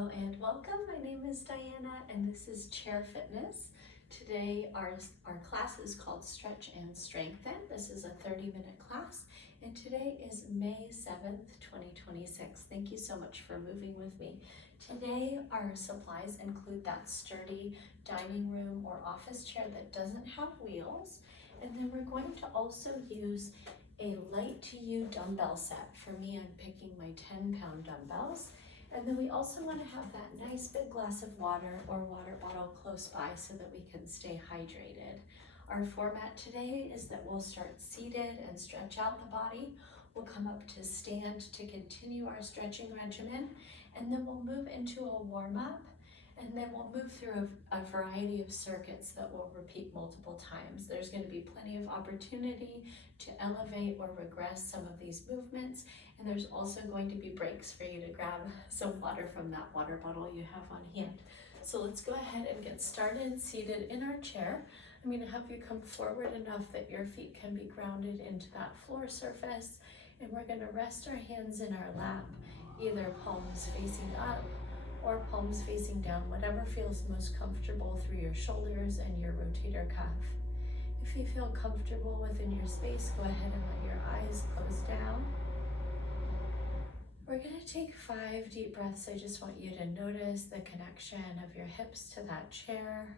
Hello and welcome. My name is Diana and this is Chair Fitness. Today our class is called Stretch and Strengthen. This is a 30-minute class and today is May 7th, 2026. Thank you so much for moving with me. Today our supplies include that sturdy dining room or office chair that doesn't have wheels, and then we're going to also use a light to you dumbbell set. For me, I'm picking my 10-pound dumbbells. And then we also want to have that nice big glass of water or water bottle close by so that we can stay hydrated. Our format today is that we'll start seated and stretch out the body. We'll come up to stand to continue our stretching regimen, and then we'll move into a warm-up, and then we'll move through a variety of circuits that we'll repeat multiple times. There's going to be plenty of opportunity to elevate or regress some of these movements, and there's also going to be breaks for you to grab some water from that water bottle you have on hand. So let's go ahead and get started seated in our chair. I'm going to have you come forward enough that your feet can be grounded into that floor surface, and we're going to rest our hands in our lap, either palms facing up or palms facing down, whatever feels most comfortable through your shoulders and your rotator cuff. If you feel comfortable within your space, go ahead and let your eyes close down. We're going to take 5 deep breaths. I just want you to notice the connection of your hips to that chair.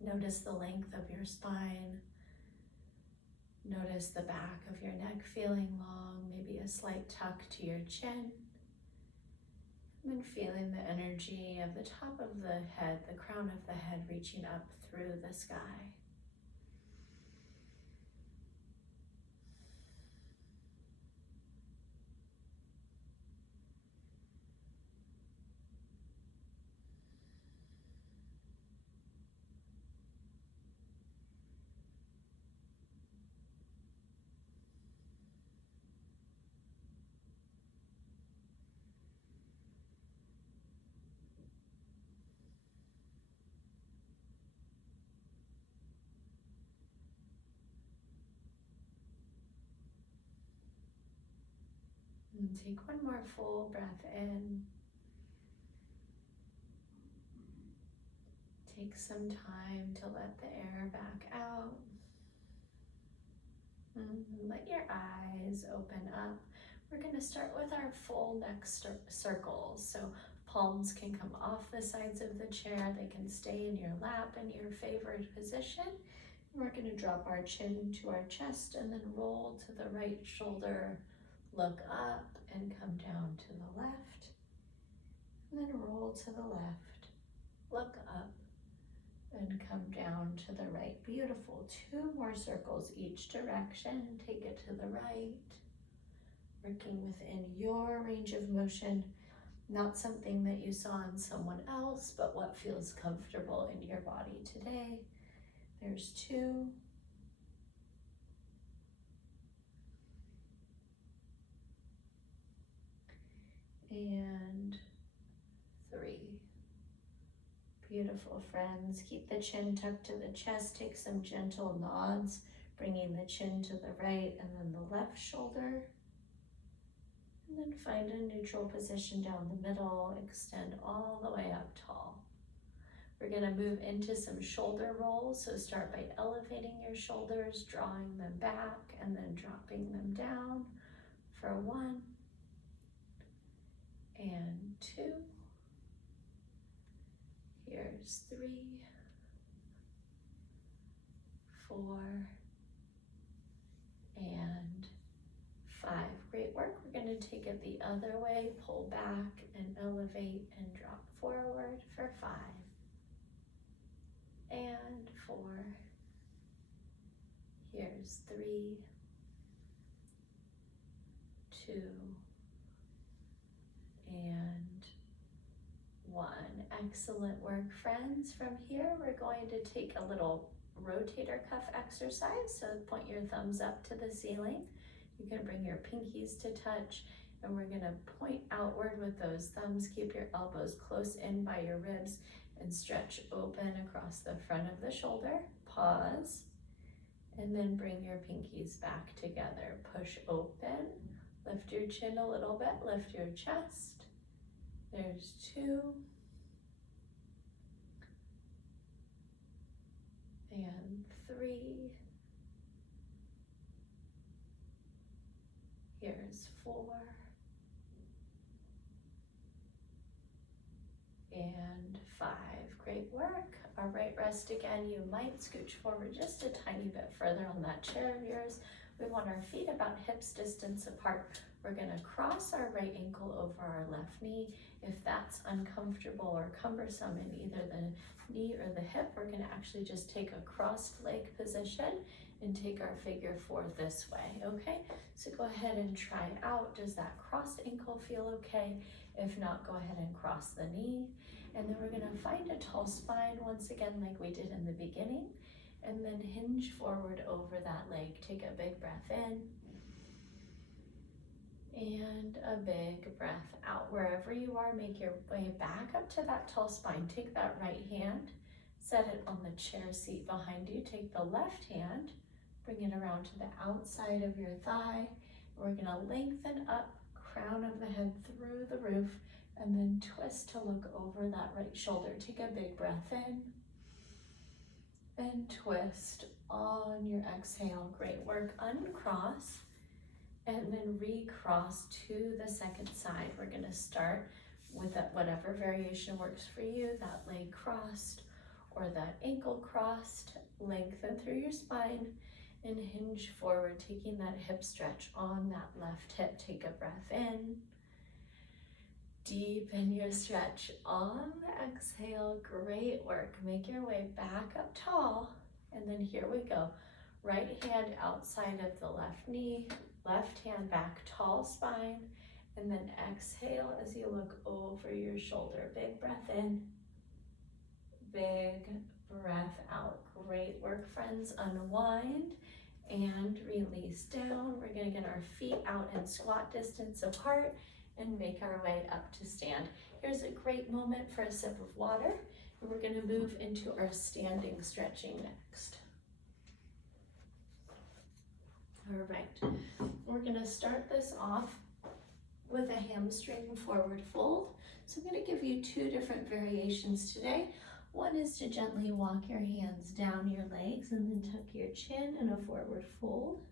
Notice the length of your spine. Notice the back of your neck feeling long, maybe a slight tuck to your chin. And then feeling the energy of the top of the head, the crown of the head reaching up through the sky. And take one more full breath in. Take some time to let the air back out. And let your eyes open up. We're going to start with our full neck circles. So palms can come off the sides of the chair. They can stay in your lap in your favored position. We're going to drop our chin to our chest and then roll to the right shoulder. Look up and come down to the left, and then roll to the left, look up and come down to the right. Beautiful. 2 more circles each direction. Take it to the right, working within your range of motion, not something that you saw in someone else, but what feels comfortable in your body today. There's 2. And 3. Beautiful, friends. Keep the chin tucked to the chest. Take some gentle nods, bringing the chin to the right and then the left shoulder. And then find a neutral position down the middle. Extend all the way up tall. We're going to move into some shoulder rolls. So start by elevating your shoulders, drawing them back, and then dropping them down for 1 and 2. Here's 3, 4, and 5. Great work. We're going to take it the other way. Pull back and elevate and drop forward for 5 and 4. Here's 3, 2, and 1. Excellent work, friends. From here, we're going to take a little rotator cuff exercise. So point your thumbs up to the ceiling. You can bring your pinkies to touch, and we're going to point outward with those thumbs. Keep your elbows close in by your ribs and stretch open across the front of the shoulder. Pause, and then bring your pinkies back together. Push open. Lift your chin a little bit, lift your chest, There's 2. And 3. Here's 4. And 5. Great work. All right, rest again. You might scooch forward just a tiny bit further on that chair of yours. We want our feet about hips distance apart. We're gonna cross our right ankle over our left knee. If that's uncomfortable or cumbersome in either the knee or the hip, we're gonna actually just take a crossed leg position and take our figure 4 this way, okay? So go ahead and try out. Does that crossed ankle feel okay? If not, go ahead and cross the knee. And then we're gonna find a tall spine once again like we did in the beginning, and then hinge forward over that leg. Take a big breath in and a big breath out. Wherever you are, make your way back up to that tall spine. Take that right hand, set it on the chair seat behind you. Take the left hand, bring it around to the outside of your thigh. We're gonna lengthen up, crown of the head through the roof, and then twist to look over that right shoulder. Take a big breath in and twist on your exhale. Great work. Uncross and then recross to the second side. We're gonna start with that, whatever variation works for you, that leg crossed or that ankle crossed. Lengthen through your spine and hinge forward, taking that hip stretch on that left hip. Take a breath in. Deepen your stretch on the exhale. Great work. Make your way back up tall. And then here we go. Right hand outside of the left knee, left hand back, tall spine. And then exhale as you look over your shoulder. Big breath in, big breath out. Great work, friends. Unwind and release down. We're gonna get our feet out in squat distance apart and make our way up to stand. Here's a great moment for a sip of water, and we're gonna move into our standing stretching next. All right, we're gonna start this off with a hamstring forward fold. So I'm gonna give you 2 different variations today. One is to gently walk your hands down your legs and then tuck your chin in a forward fold.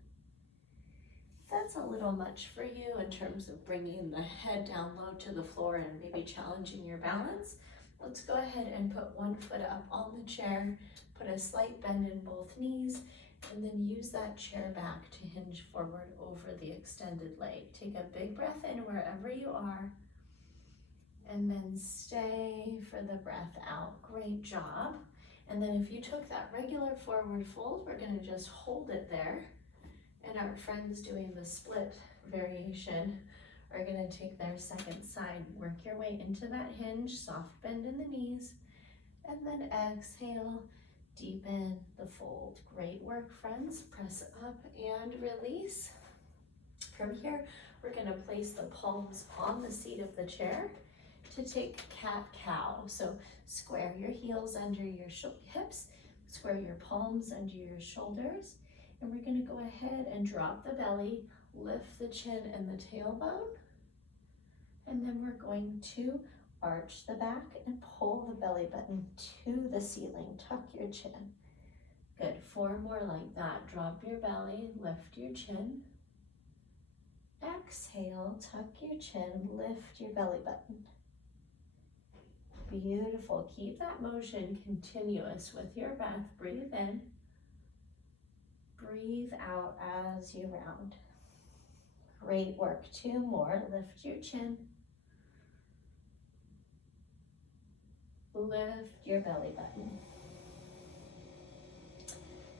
That's a little much for you in terms of bringing the head down low to the floor and maybe challenging your balance. Let's go ahead and put one foot up on the chair, put a slight bend in both knees, and then use that chair back to hinge forward over the extended leg. Take a big breath in wherever you are, and then stay for the breath out. Great job. And then if you took that regular forward fold, we're gonna just hold it there. And our friends doing the split variation are gonna take their second side. Work your way into that hinge, soft bend in the knees, and then exhale, deepen the fold. Great work, friends. Press up and release. From here, we're gonna place the palms on the seat of the chair to take cat-cow. So square your heels under your hips, square your palms under your shoulders, and we're gonna go ahead and drop the belly, lift the chin and the tailbone, and then we're going to arch the back and pull the belly button to the ceiling. Tuck your chin. Good, 4 more like that. Drop your belly, lift your chin. Exhale, tuck your chin, lift your belly button. Beautiful. Keep that motion continuous with your breath. Breathe in. Breathe out as you round. Great work. 2 more. Lift your chin. Lift your belly button.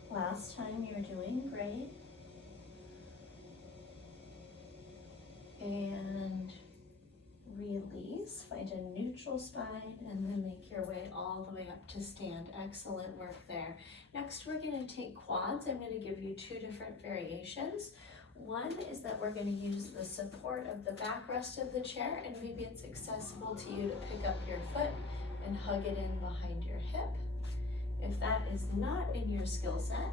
Last time, you're doing great. And release, find a neutral spine, and then make your way all the way up to stand. Excellent work there. Next, we're gonna take quads. I'm gonna give you 2 different variations. One is that we're gonna use the support of the backrest of the chair, and maybe it's accessible to you to pick up your foot and hug it in behind your hip. If that is not in your skill set,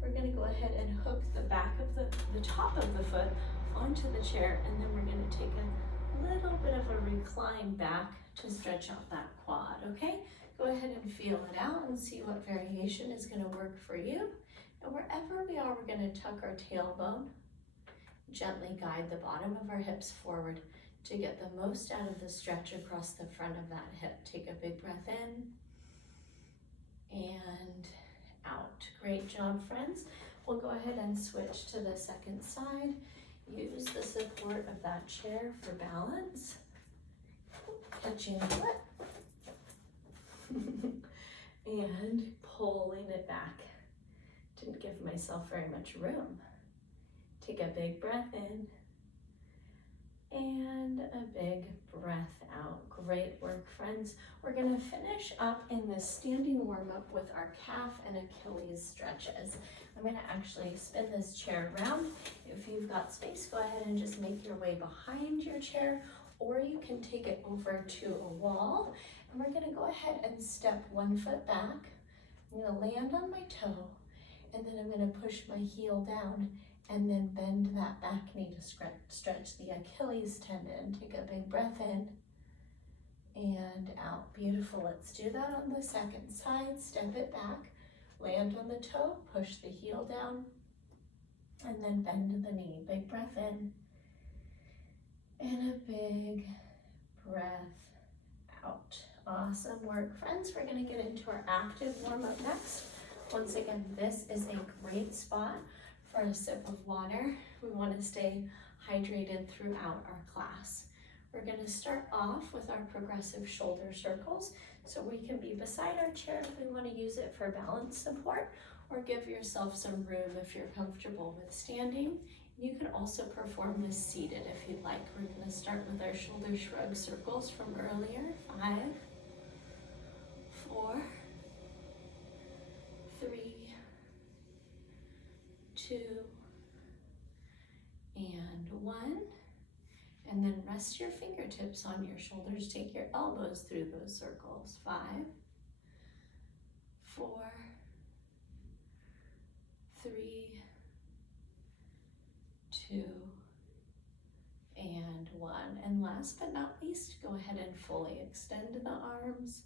we're gonna go ahead and hook the back of the top of the foot onto the chair, and then we're gonna take a little bit of a recline back to stretch out that quad, okay? Go ahead and feel it out and see what variation is gonna work for you. And wherever we are, we're gonna tuck our tailbone, gently guide the bottom of our hips forward to get the most out of the stretch across the front of that hip. Take a big breath in and out. Great job, friends. We'll go ahead and switch to the second side. Use the support of that chair for balance. Catching the foot. And pulling it back. Didn't give myself very much room. Take a big breath in and a big breath out. Great work, friends. We're gonna finish up in this standing warm-up with our calf and Achilles stretches. I'm gonna actually spin this chair around. If you've got space, go ahead and just make your way behind your chair, or you can take it over to a wall. And we're gonna go ahead and step one foot back. I'm gonna land on my toe, and then I'm gonna push my heel down and then bend that back knee to stretch the Achilles tendon. Take a big breath in and out. Beautiful. Let's do that on the second side. Step it back, land on the toe, push the heel down, and then bend the knee. Big breath in and a big breath out. Awesome work, friends. We're gonna get into our active warm-up next. Once again, this is a great spot for a sip of water. We want to stay hydrated throughout our class. We're going to start off with our progressive shoulder circles. So we can be beside our chair if we want to use it for balance support, or give yourself some room if you're comfortable with standing. You can also perform this seated if you'd like. We're going to start with our shoulder shrug circles from earlier. 5, 4, 3, 2, and 1. And then rest your fingertips on your shoulders. Take your elbows through those circles. 5, 4, 3, 2, and 1. And last but not least, go ahead and fully extend the arms.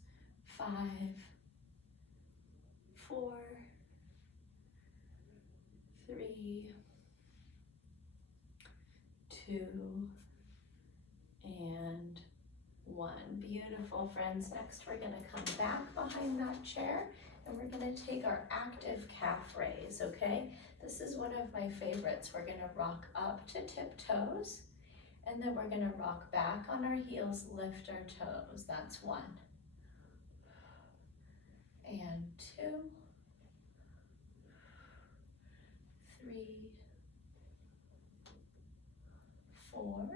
5, 4, 3, 2, and 1. Beautiful, friends. Next, we're going to come back behind that chair and we're going to take our active calf raise, okay? This is one of my favorites. We're going to rock up to tiptoes, and then we're going to rock back on our heels, lift our toes. That's 1. And 2, 3, 4.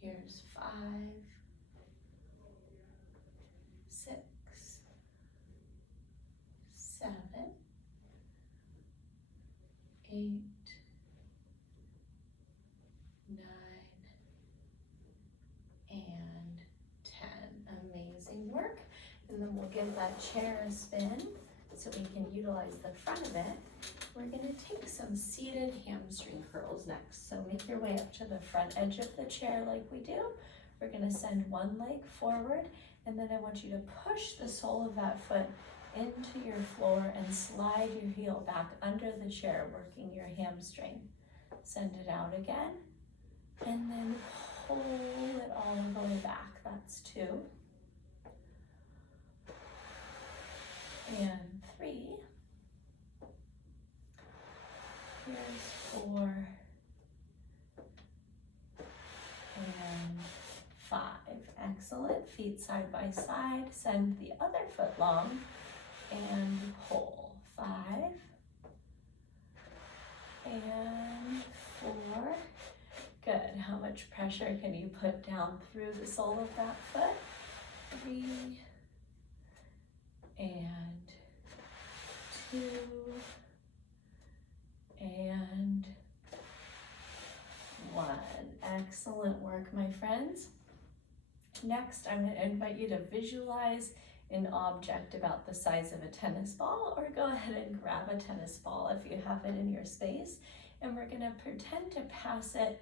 Here's 5, 6, 7, 8, 9, and 10. Amazing work. And then we'll give that chair a spin so we can utilize the front of it. We're going to take some seated hamstring curls next. So make your way up to the front edge of the chair like we do. We're going to send one leg forward, and then I want you to push the sole of that foot into your floor and slide your heel back under the chair, working your hamstring. Send it out again, and then pull it all the way back. That's 2. And 3. Here's 4. And 5. Excellent. Feet side by side. Send the other foot long and pull. 5. And 4. Good. How much pressure can you put down through the sole of that foot? 3. And 2. And 1. Excellent work, my friends. Next, I'm going to invite you to visualize an object about the size of a tennis ball, or go ahead and grab a tennis ball if you have it in your space. And we're going to pretend to pass it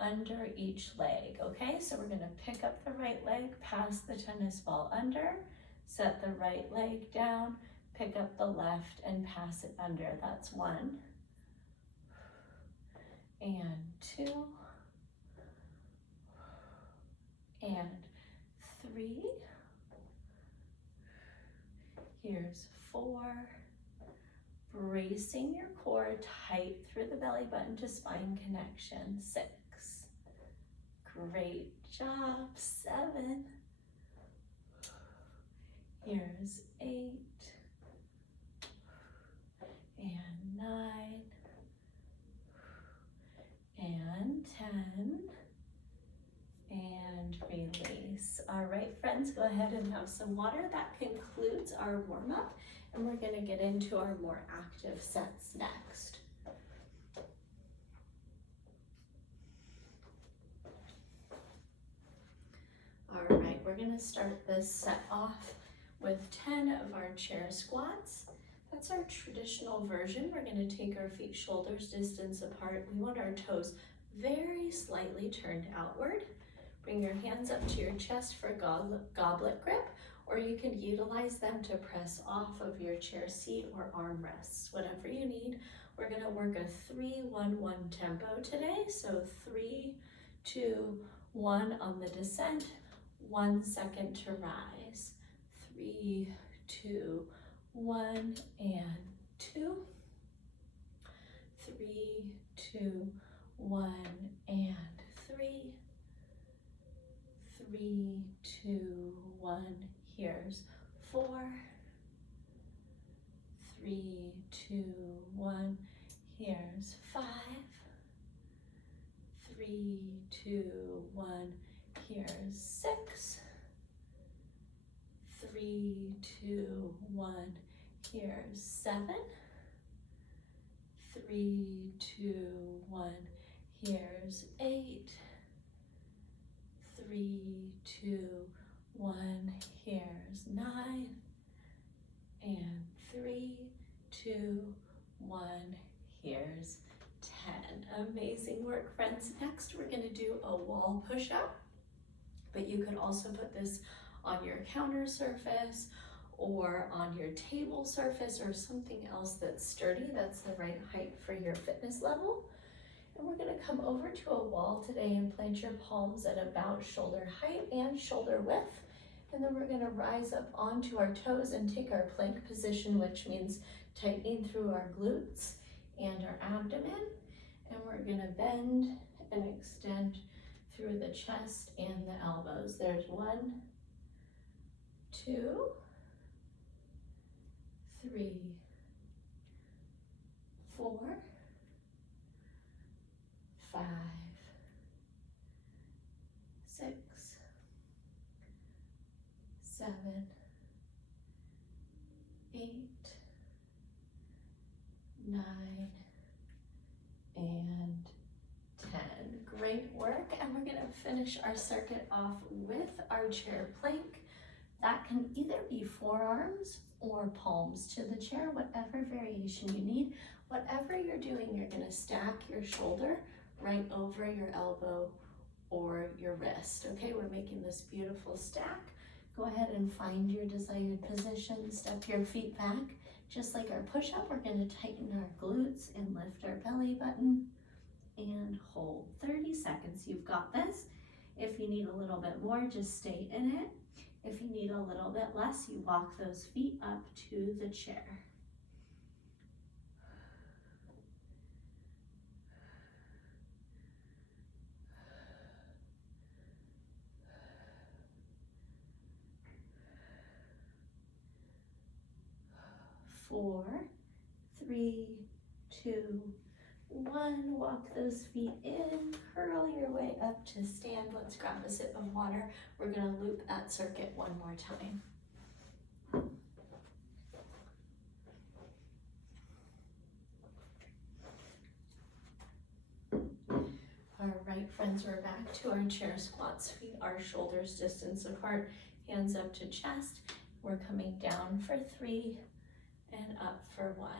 under each leg, okay? So we're gonna pick up the right leg, pass the tennis ball under, set the right leg down, pick up the left and pass it under. That's 1 and 2 and 3. Here's 4. Bracing your core tight through the belly button to spine connection. 6. Great job. 7. Here's 8 and 9 and 10 and release. All right, friends, go ahead and have some water. That concludes our warm-up, and we're gonna get into our more active sets next. All right, we're gonna start this set off with 10 of our chair squats. That's our traditional version. We're gonna take our feet shoulders distance apart. We want our toes very slightly turned outward. Bring your hands up to your chest for goblet grip, or you can utilize them to press off of your chair seat or armrests, whatever you need. We're gonna work a 3-1-1 tempo today. So 3, 2, 1 on the descent, 1 second to rise. 3, 2, 1 and 2. 3, 2, 1 and 3. 3, 2, 1. Here's 4. 3, 2, 1. Here's 5. 3, 2, 1. Here's 6. 3, 2, 1. Here's 7. 3, 2, 1. Here's 8. 3, 2, 1. Here's 9. And 3, 2, 1. Here's 10. Amazing work, friends. Next, we're going to do a wall push-up, but you could also put this on your counter surface or on your table surface or something else that's sturdy, that's the right height for your fitness level. And we're gonna come over to a wall today and plant your palms at about shoulder height and shoulder width. And then we're gonna rise up onto our toes and take our plank position, which means tightening through our glutes and our abdomen. And we're gonna bend and extend through the chest and the elbows. There's 1, 2, 3, 4, 5, 6, 7, 8, 9, and 10. Great work. And we're going to finish our circuit off with our chair plank. That can either be forearms or palms to the chair, whatever variation you need. Whatever you're doing, you're going to stack your shoulder right over your elbow or your wrist. Okay, we're making this beautiful stack. Go ahead and find your desired position. Step your feet back. Just like our push-up, we're going to tighten our glutes and lift our belly button and hold 30 seconds. You've got this. If you need a little bit more, just stay in it. If you need a little bit less, you walk those feet up to the chair. Four, 3, 2, 1. Walk those feet in, curl your way up to stand. Let's grab a sip of water. We're going to loop that circuit one more time. All right, friends, we're back to our chair squats. Feet are shoulders distance apart, hands up to chest. We're coming down for 3 and up for 1.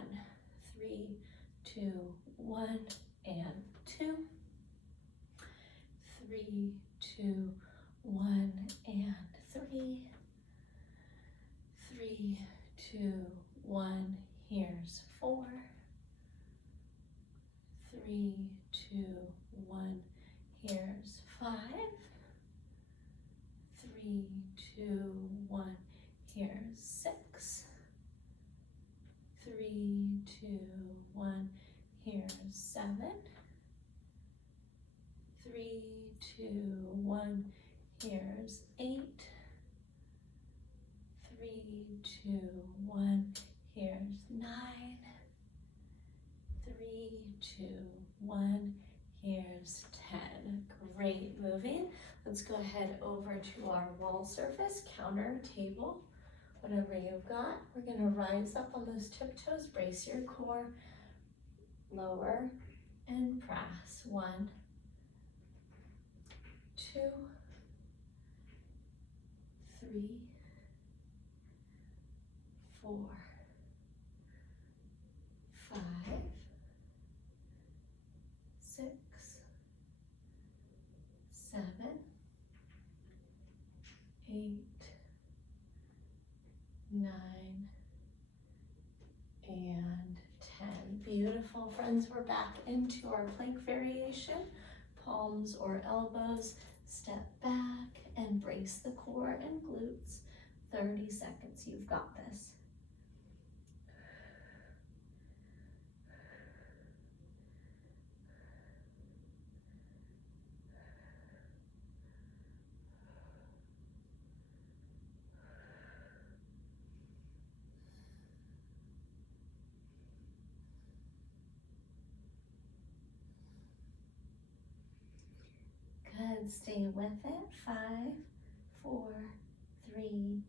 3, 2, 1, and 2. 3, 2, 1, and 3. 3, 2, 1. Here's 4. 3, 2, 1. Here's 5. 3, 2, 1. Here's 6. 3, 2, 1. Here's 7. 3, 2, 1. Here's 8. 3, 2, 1. Here's 9. 3, 2, 1. Here's 10. Great moving. Let's go ahead over to our wall surface, counter, table, whatever you've got. We're going to rise up on those tiptoes, brace your core, lower, and press. 1, 2, 3, 4, 5, 6, 7, 8, 9, and 10. Beautiful, friends. We're back into our plank variation. Palms or elbows, step back and brace the core and glutes. 30 seconds, you've got this. Good, stay with it. 5, 4, 3,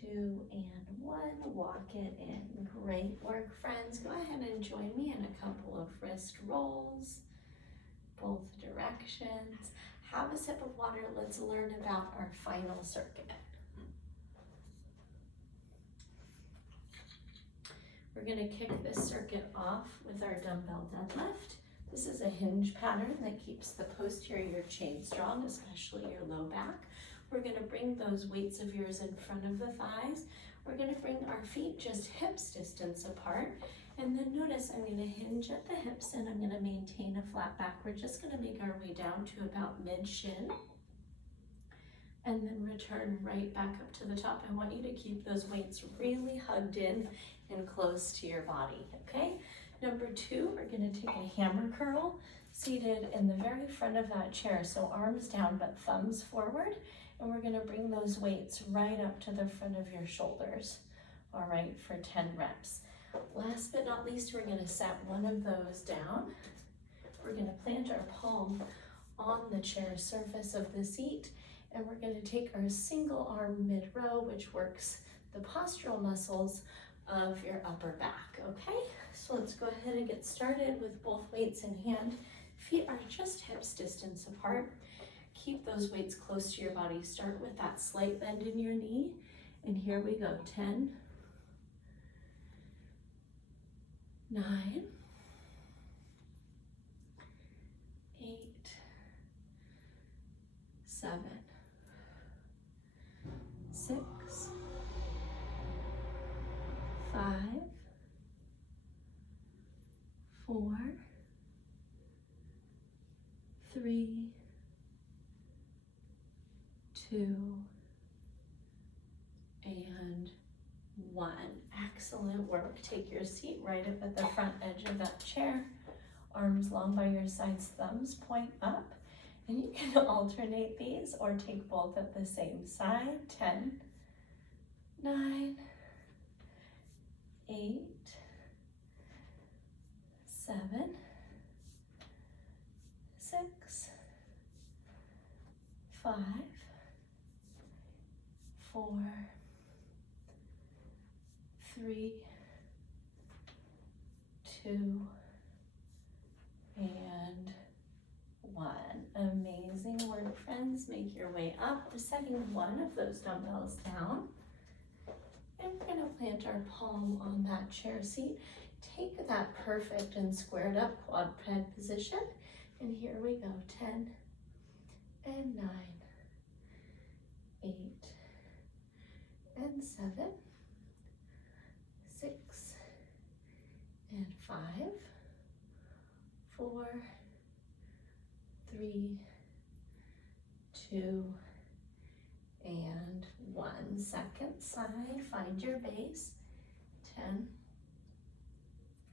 2, and 1. Walk it in. Great work, friends. Go ahead and join me in a couple of wrist rolls, both directions. Have a sip of water. Let's learn about our final circuit. We're going to kick this circuit off with our dumbbell deadlift. This is a hinge pattern that keeps the posterior chain strong, especially your low back. We're going to bring those weights of yours in front of the thighs. We're going to bring our feet just hips distance apart. And then notice I'm going to hinge at the hips and I'm going to maintain a flat back. We're just going to make our way down to about mid-shin. And then return right back up to the top. I want you to keep those weights really hugged in and close to your body, okay? Number 2, we're going to take a hammer curl seated in the very front of that chair. So arms down but thumbs forward. And we're going to bring those weights right up to the front of your shoulders. All right, for 10 reps. Last but not least, we're going to set one of those down. We're going to plant our palm on the chair surface of the seat. And we're going to take our single arm mid-row, which works the postural muscles of your upper back, okay? So let's go ahead and get started with both weights in hand. Feet are just hips distance apart. Keep those weights close to your body. Start with that slight bend in your knee. And here we go. 10, 9, 8, 7, 6, 5, 4, 3, 2, and 1. Excellent work. Take your seat right up at the front edge of that chair. Arms long by your sides, thumbs point up. And you can alternate these or take both at the same side. 10, 9, 8, 7, 6, 5, 4, 3, 2, and 1. Amazing work, friends. Make your way up. We're setting one of those dumbbells down. And we're going to plant our palm on that chair seat. Take that perfect and squared up quadruped position. And here we go. 10 and 9, 8 and 7, 6 and 5, 4, 3, 2, and 1. Second side, find your base. 10,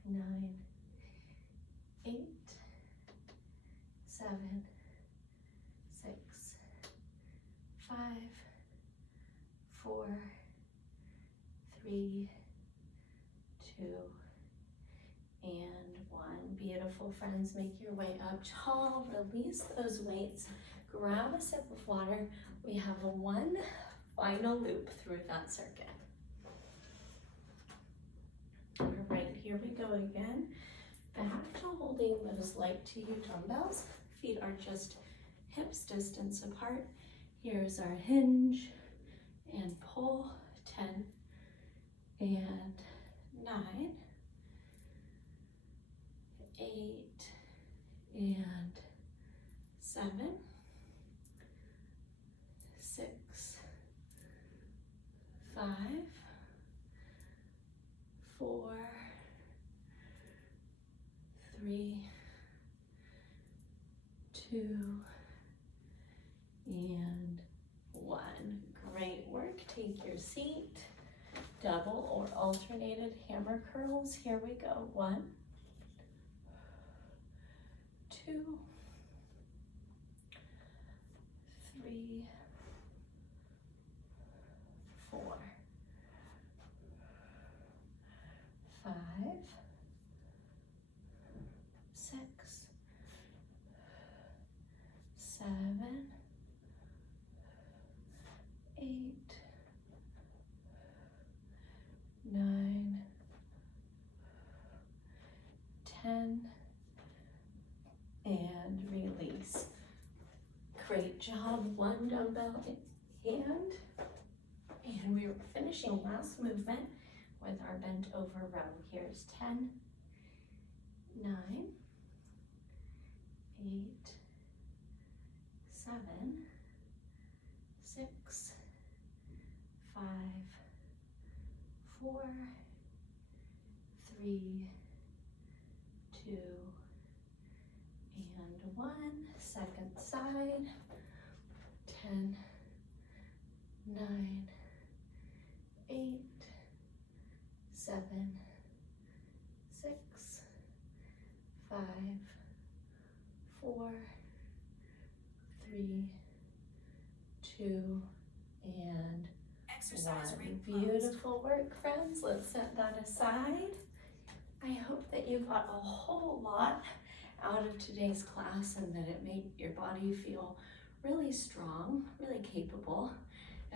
9, 8, 7, 6, 5, 4, 3, 2, and 1. Beautiful, friends. Make your way up tall. Release those weights. Grab a sip of water. We have one final loop through that circuit. All right, here we go again. Back to holding those light to you dumbbells. Feet are just hips distance apart. Here's our hinge and pull. 10 and 9, 8 and 7, 6, 5, 4, 3, 2, and 1. Great work. Take your seat. Double or alternated hammer curls. Here we go. 1, 2, 3, 4, 5, 6, 7, 8, 9, 10, and release. Great job. One dumbbell in hand. And we were finishing last movement with our bent over row. Here's 10, 9, 8, 7, 6, 5, 4, 3, 2, and 1. Second side. 10, 9, 8, 7, 6, 5, 4, 3, 2, and 1. Beautiful work, friends. Let's set that aside. I hope that you got a whole lot out of today's class and that it made your body feel really strong, really capable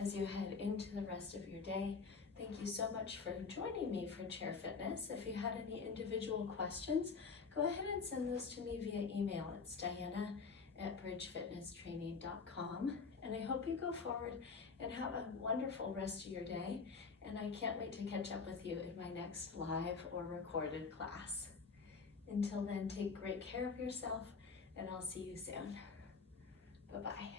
as you head into the rest of your day. Thank you so much for joining me for Chair Fitness. If you had any individual questions, go ahead and send those to me via email. It's Diana@bridgefitnesstraining.com. And I hope you go forward and have a wonderful rest of your day. And I can't wait to catch up with you in my next live or recorded class. Until then, take great care of yourself, and I'll see you soon. Bye-bye.